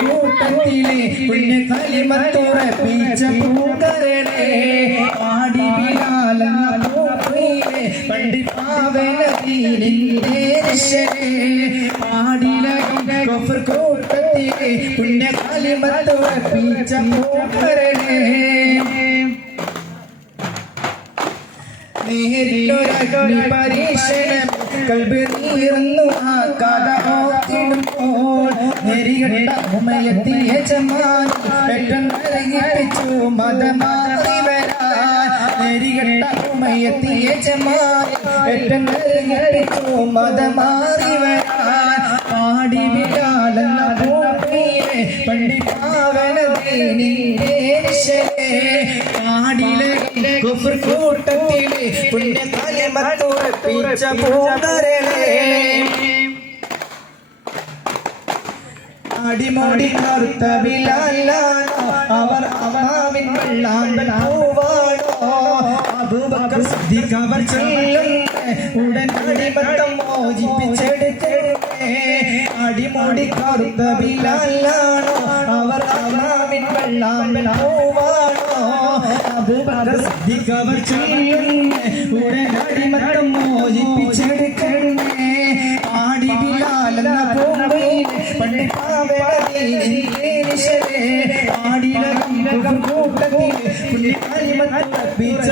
കൂട്ടത്തിലെ പുണ്യ കലിമത്തുറപ്പിച്ച പൂക്കരളെ ആടി ബിലാലിലെ പണ്ടിപ്പാവനീനിന്റെ ആടിലെ കൂട്ടത്തിലെ പുണ്യ കലിമത്തുറപ്പിച്ച പൂക്കരളെ നേരിലൊരഗ്നി പരീക്ഷണം കൽബ് നീറുന്നു ആ കഥ ഓർത്തിടുമ്പോൾ നെരികണ്ട ഉമയത്തിയ ചമാൻ പെട്ടെന്നരങ്ങിപ്പിച്ചു മതമാറി വരാൻ നെരികണ്ട ഉമയത്തിയ ചമാൻ പെട്ടെന്നരങ്ങിപ്പിച്ചു മതമാറി വരാൻ പാടി വിടാലെന്ന ഭൂമിയെ പണ്ടിപ്പാവനീനിന്റെ ആടിലെ കുഫർ കൂട്ടത്തിലെ പുണ്യ കലിമത്തുറപ്പിച്ച പൂങ്കരളെ അടിമോടി കറുത്ത ബിലാലാണോ അവർ അവാവിൻ വെള്ളാമ്പൽ പൂവാണോ അബൂബക്കർ സിദ്ദീഖ് അവർ ചൊല്ലുന്നേ ഉടൻ അടിമത്തം മോചിപ്പിച്ചെടുക്കണേ അടിമോടി കറുത്ത ബിലാലാണോ അവർ അവാവിൻ വെള്ളാമ്പൽ പൂവാണോ അബൂബക്കർ സിദ്ദീഖ് അവർ ചൊല്ലുന്നേ ഉടൻ അടിമത്തം മോചിപ്പിച്ചെടുക്കണേ ആടി ബിലാലെന്ന പൂങ്കരളെ പണ്ടിപ്പാവനീനിന്റെ ആടിലകം കൂട്ടത്തിലെ പുണ്യ കലിമത്തുറപ്പിച്ച